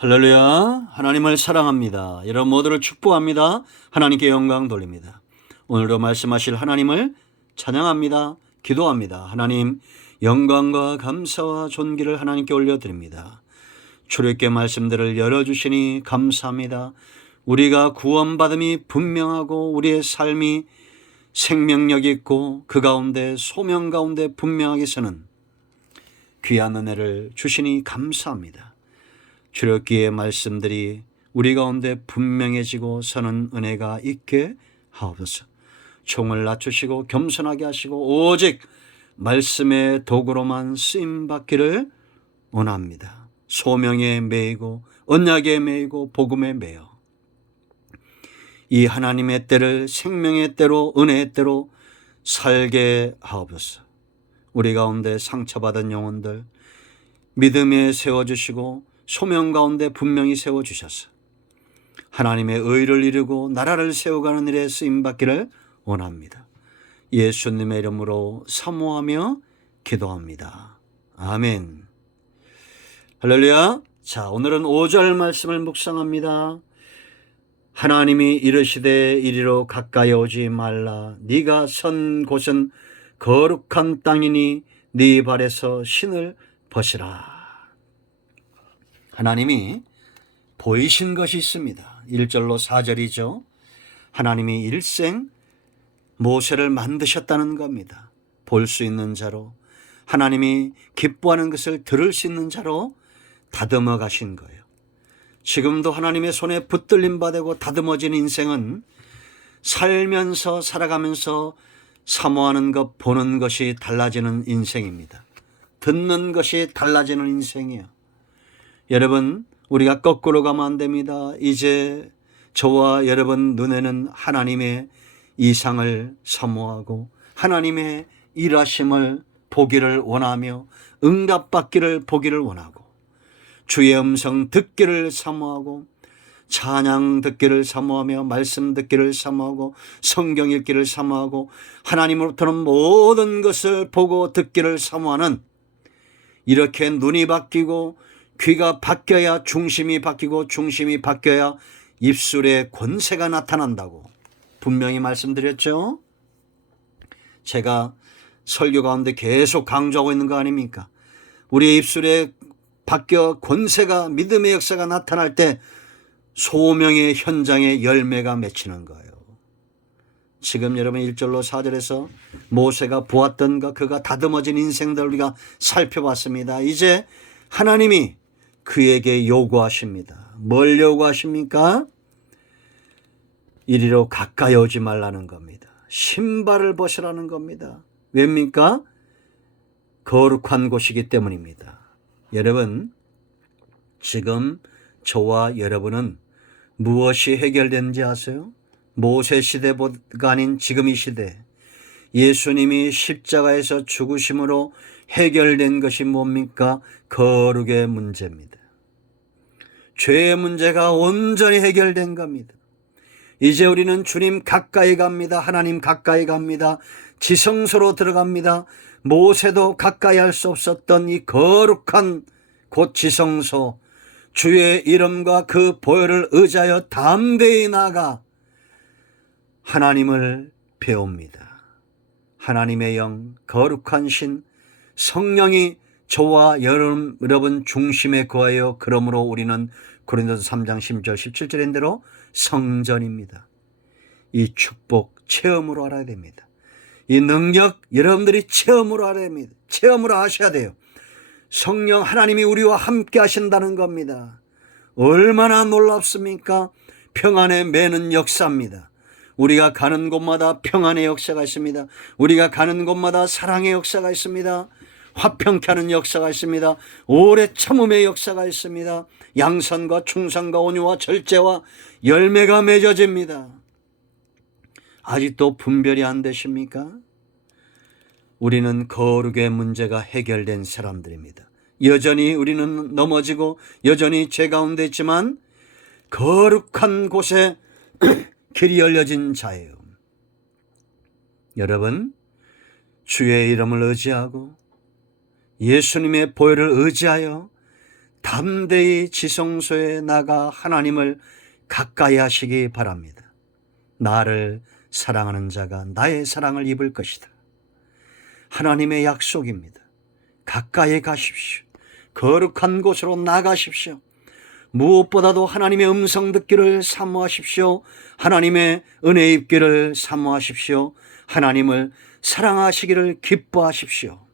할렐루야. 하나님을 사랑합니다. 여러분 모두를 축복합니다. 하나님께 영광 돌립니다. 오늘도 말씀하실 하나님을 찬양합니다. 기도합니다. 하나님, 영광과 감사와 존귀를 하나님께 올려드립니다. 출애굽기 말씀들을 열어주시니 감사합니다. 우리가 구원받음이 분명하고 우리의 삶이 생명력 있고 그 가운데 소명 가운데 분명하게 서는 귀한 은혜를 주시니 감사합니다. 출애굽기의 말씀들이 우리 가운데 분명해지고 서는 은혜가 있게 하옵소서. 총을 낮추시고 겸손하게 하시고 오직 말씀의 도구로만 쓰임받기를 원합니다. 소명에 매이고 언약에 매이고 복음에 매여 이 하나님의 때를 생명의 때로 은혜의 때로 살게 하옵소서. 우리 가운데 상처받은 영혼들 믿음에 세워주시고 소명 가운데 분명히 세워주셔서 하나님의 의를 이루고 나라를 세워가는 일에 쓰임받기를 원합니다. 예수님의 이름으로 사모하며 기도합니다. 아멘. 할렐루야. 자, 오늘은 5절 말씀을 묵상합니다. 하나님이 이르시되 이리로 가까이 오지 말라. 네가 선 곳은 거룩한 땅이니 네 발에서 신을 벗으라. 하나님이 보이신 것이 있습니다. 1절로 4절이죠. 하나님이 일생 모세를 만드셨다는 겁니다. 볼 수 있는 자로, 하나님이 기뻐하는 것을 들을 수 있는 자로 다듬어 가신 거예요. 지금도 하나님의 손에 붙들림 받고 다듬어진 인생은 살면서 살아가면서 사모하는 것, 보는 것이 달라지는 인생입니다. 듣는 것이 달라지는 인생이에요. 여러분, 우리가 거꾸로 가면 안 됩니다. 이제 저와 여러분 눈에는 하나님의 이상을 사모하고 하나님의 일하심을 보기를 원하며 응답받기를 보기를 원하고 주의 음성 듣기를 사모하고 찬양 듣기를 사모하며 말씀 듣기를 사모하고 성경 읽기를 사모하고 하나님으로부터는 모든 것을 보고 듣기를 사모하는, 이렇게 눈이 바뀌고 귀가 바뀌어야 중심이 바뀌고 중심이 바뀌어야 입술에 권세가 나타난다고 분명히 말씀드렸죠. 제가 설교 가운데 계속 강조하고 있는 거 아닙니까? 우리의 입술에 바뀌어 권세가, 믿음의 역사가 나타날 때 소명의 현장에 열매가 맺히는 거예요. 지금 여러분 1절로 4절에서 모세가 보았던 것, 그가 다듬어진 인생들 우리가 살펴봤습니다. 이제 하나님이 그에게 요구하십니다. 뭘 요구하십니까? 이리로 가까이 오지 말라는 겁니다. 신발을 벗으라는 겁니다. 왜입니까? 거룩한 곳이기 때문입니다. 여러분, 지금 저와 여러분은 무엇이 해결되는지 아세요? 모세 시대가 아닌 지금 이 시대, 예수님이 십자가에서 죽으심으로 해결된 것이 뭡니까? 거룩의 문제입니다. 죄의 문제가 온전히 해결된 겁니다. 이제 우리는 주님 가까이 갑니다. 하나님 가까이 갑니다. 지성소로 들어갑니다. 모세도 가까이 할 수 없었던 이 거룩한 곳 지성소, 주의 이름과 그 보혈을 의지하여 담대히 나아가 하나님을 배웁니다. 하나님의 영, 거룩한 신, 성령이 저와 여러분 중심에 거하여 그러므로 우리는 고린도서 3장 10절 17절인 대로 성전입니다. 이 축복 체험으로 알아야 됩니다. 이 능력 여러분들이 체험으로 알아야 됩니다. 체험으로 하셔야 돼요. 성령 하나님이 우리와 함께 하신다는 겁니다. 얼마나 놀랍습니까? 평안에 매는 역사입니다. 우리가 가는 곳마다 평안의 역사가 있습니다. 우리가 가는 곳마다 사랑의 역사가 있습니다. 화평케 하는 역사가 있습니다. 오래 참음의 역사가 있습니다. 양선과 충성과 온유와 절제와 열매가 맺어집니다. 아직도 분별이 안 되십니까? 우리는 거룩의 문제가 해결된 사람들입니다. 여전히 우리는 넘어지고 여전히 죄 가운데 있지만 거룩한 곳에 길이 열려진 자예요. 여러분, 주의 이름을 의지하고 예수님의 보혈을 의지하여 담대히 지성소에 나가 하나님을 가까이 하시기 바랍니다. 나를 사랑하는 자가 나의 사랑을 입을 것이다. 하나님의 약속입니다. 가까이 가십시오. 거룩한 곳으로 나가십시오. 무엇보다도 하나님의 음성 듣기를 사모하십시오. 하나님의 은혜 입기를 사모하십시오. 하나님을 사랑하시기를 기뻐하십시오.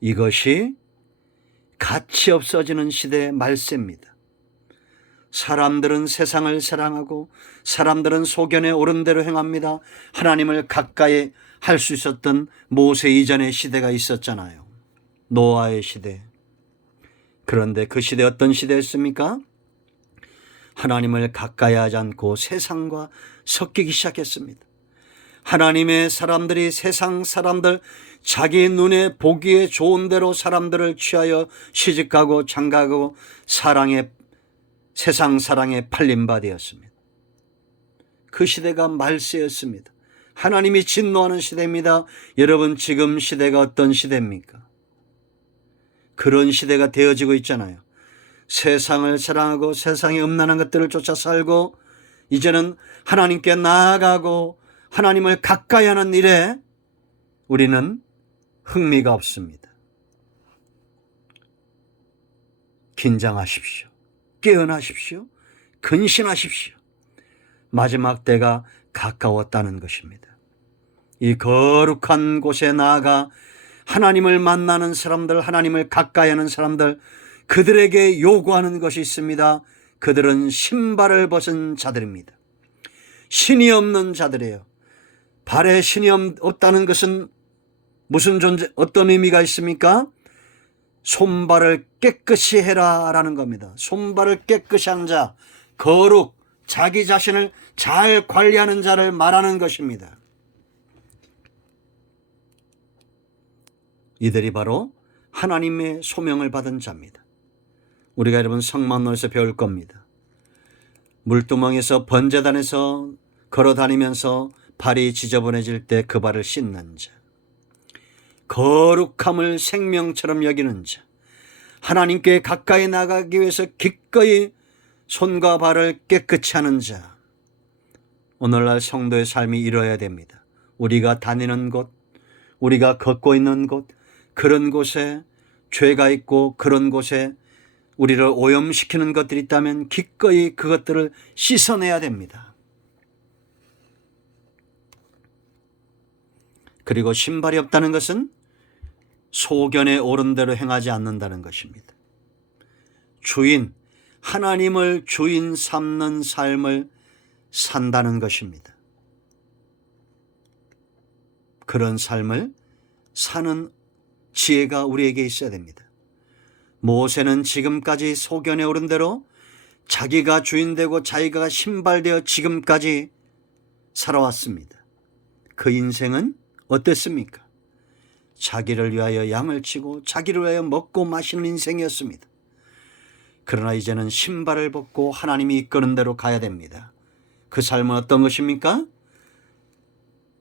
이것이 가치 없어지는 시대의 말세입니다. 사람들은 세상을 사랑하고 사람들은 소견에 옳은 대로 행합니다. 하나님을 가까이 할 수 있었던 모세 이전의 시대가 있었잖아요. 노아의 시대. 그런데 그 시대 어떤 시대였습니까? 하나님을 가까이 하지 않고 세상과 섞이기 시작했습니다. 하나님의 사람들이 세상 사람들, 자기 눈에 보기에 좋은 대로 사람들을 취하여 시집가고 장가가고 세상 사랑에 팔린 바 되었습니다. 그 시대가 말세였습니다. 하나님이 진노하는 시대입니다. 여러분, 지금 시대가 어떤 시대입니까? 그런 시대가 되어지고 있잖아요. 세상을 사랑하고 세상에 음란한 것들을 쫓아 살고 이제는 하나님께 나아가고 하나님을 가까이 하는 일에 우리는 흥미가 없습니다. 긴장하십시오. 깨어나십시오. 근신하십시오. 마지막 때가 가까웠다는 것입니다. 이 거룩한 곳에 나아가 하나님을 만나는 사람들, 하나님을 가까이 하는 사람들, 그들에게 요구하는 것이 있습니다. 그들은 신발을 벗은 자들입니다. 신이 없는 자들이에요. 발에 신이 없다는 것은 무슨 어떤 의미가 있습니까? 손발을 깨끗이 해라 라는 겁니다. 손발을 깨끗이 한 자, 거룩, 자기 자신을 잘 관리하는 자를 말하는 것입니다. 이들이 바로 하나님의 소명을 받은 자입니다. 우리가 여러분 성만노에서 배울 겁니다. 물두멍에서 번제단에서 걸어다니면서 발이 지저분해질 때 그 발을 씻는 자, 거룩함을 생명처럼 여기는 자, 하나님께 가까이 나가기 위해서 기꺼이 손과 발을 깨끗이 하는 자, 오늘날 성도의 삶이 이뤄야 됩니다. 우리가 다니는 곳, 우리가 걷고 있는 곳, 그런 곳에 죄가 있고 그런 곳에 우리를 오염시키는 것들이 있다면 기꺼이 그것들을 씻어내야 됩니다. 그리고 신발이 없다는 것은 소견에 옳은 대로 행하지 않는다는 것입니다. 하나님을 주인 삼는 삶을 산다는 것입니다. 그런 삶을 사는 지혜가 우리에게 있어야 됩니다. 모세는 지금까지 소견에 오른 대로 자기가 주인되고 자기가 신발되어 지금까지 살아왔습니다. 그 인생은 어땠습니까? 자기를 위하여 양을 치고 자기를 위하여 먹고 마시는 인생이었습니다. 그러나 이제는 신발을 벗고 하나님이 이끄는 대로 가야 됩니다. 그 삶은 어떤 것입니까?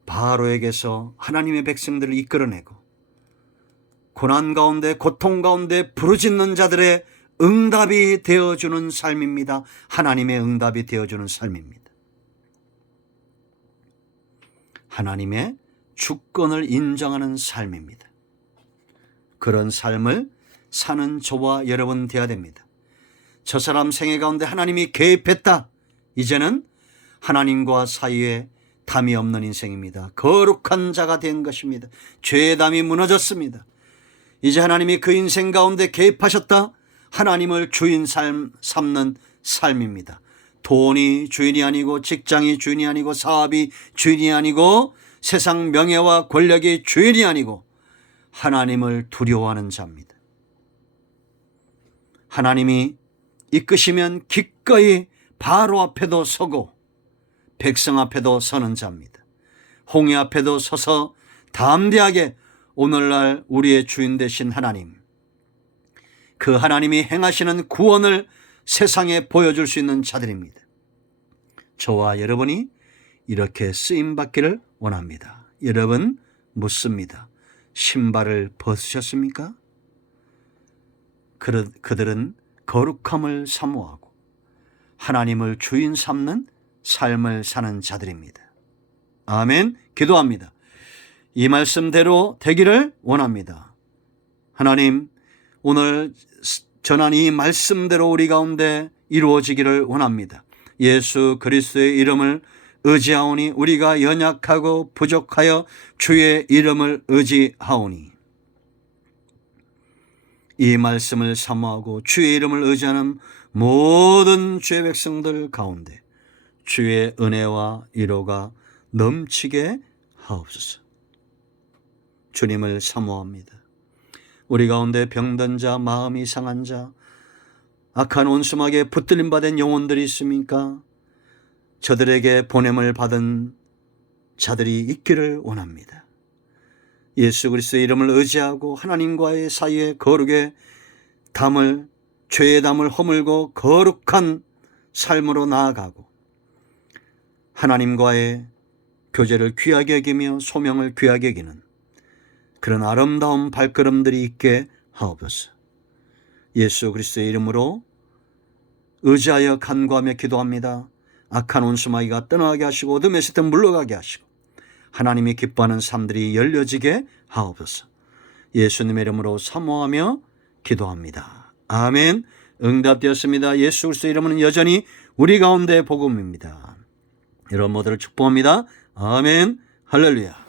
바로에게서 하나님의 백성들을 이끌어내고 고난 가운데 고통 가운데 부르짖는 자들의 응답이 되어주는 삶입니다. 하나님의 응답이 되어주는 삶입니다. 하나님의 주권을 인정하는 삶입니다. 그런 삶을 사는 저와 여러분 되어야 됩니다. 저 사람 생애 가운데 하나님이 개입했다. 이제는 하나님과 사이에 담이 없는 인생입니다. 거룩한 자가 된 것입니다. 죄의 담이 무너졌습니다. 이제 하나님이 그 인생 가운데 개입하셨다. 하나님을 주인 삼는 삶입니다. 돈이 주인이 아니고 직장이 주인이 아니고 사업이 주인이 아니고 세상 명예와 권력이 주인이 아니고 하나님을 두려워하는 자입니다. 하나님이 이끄시면 기꺼이 바로 앞에도 서고 백성 앞에도 서는 자입니다. 홍해 앞에도 서서 담대하게 오늘날 우리의 주인 되신 하나님, 그 하나님이 행하시는 구원을 세상에 보여줄 수 있는 자들입니다. 저와 여러분이 이렇게 쓰임받기를 원합니다. 여러분 묻습니다. 신발을 벗으셨습니까? 그들은 거룩함을 사모하고 하나님을 주인 삼는 삶을 사는 자들입니다. 아멘. 기도합니다. 이 말씀대로 되기를 원합니다. 하나님, 오늘 전한 이 말씀대로 우리 가운데 이루어지기를 원합니다. 예수 그리스도의 이름을 의지하오니 우리가 연약하고 부족하여 주의 이름을 의지하오니 이 말씀을 사모하고 주의 이름을 의지하는 모든 주의 백성들 가운데 주의 은혜와 위로가 넘치게 하옵소서. 주님을 사모합니다. 우리 가운데 병든 자, 마음이 상한 자, 악한 온수막에 붙들림 받은 영혼들이 있습니까? 저들에게 보냄을 받은 자들이 있기를 원합니다. 예수 그리스도의 이름을 의지하고 하나님과의 사이에 거룩의 담을, 죄의 담을 허물고 거룩한 삶으로 나아가고 하나님과의 교제를 귀하게 여기며 소명을 귀하게 여기는 그런 아름다운 발걸음들이 있게 하옵소서. 예수 그리스도의 이름으로 의지하여 간구하며 기도합니다. 악한 온수마귀가 떠나게 하시고 어둠의 세력 물러가게 하시고 하나님이 기뻐하는 삶들이 열려지게 하옵소서. 예수님의 이름으로 사모하며 기도합니다. 아멘. 응답되었습니다. 예수 그리스도의 이름은 여전히 우리 가운데 복음입니다. 여러분 모두를 축복합니다. 아멘. 할렐루야.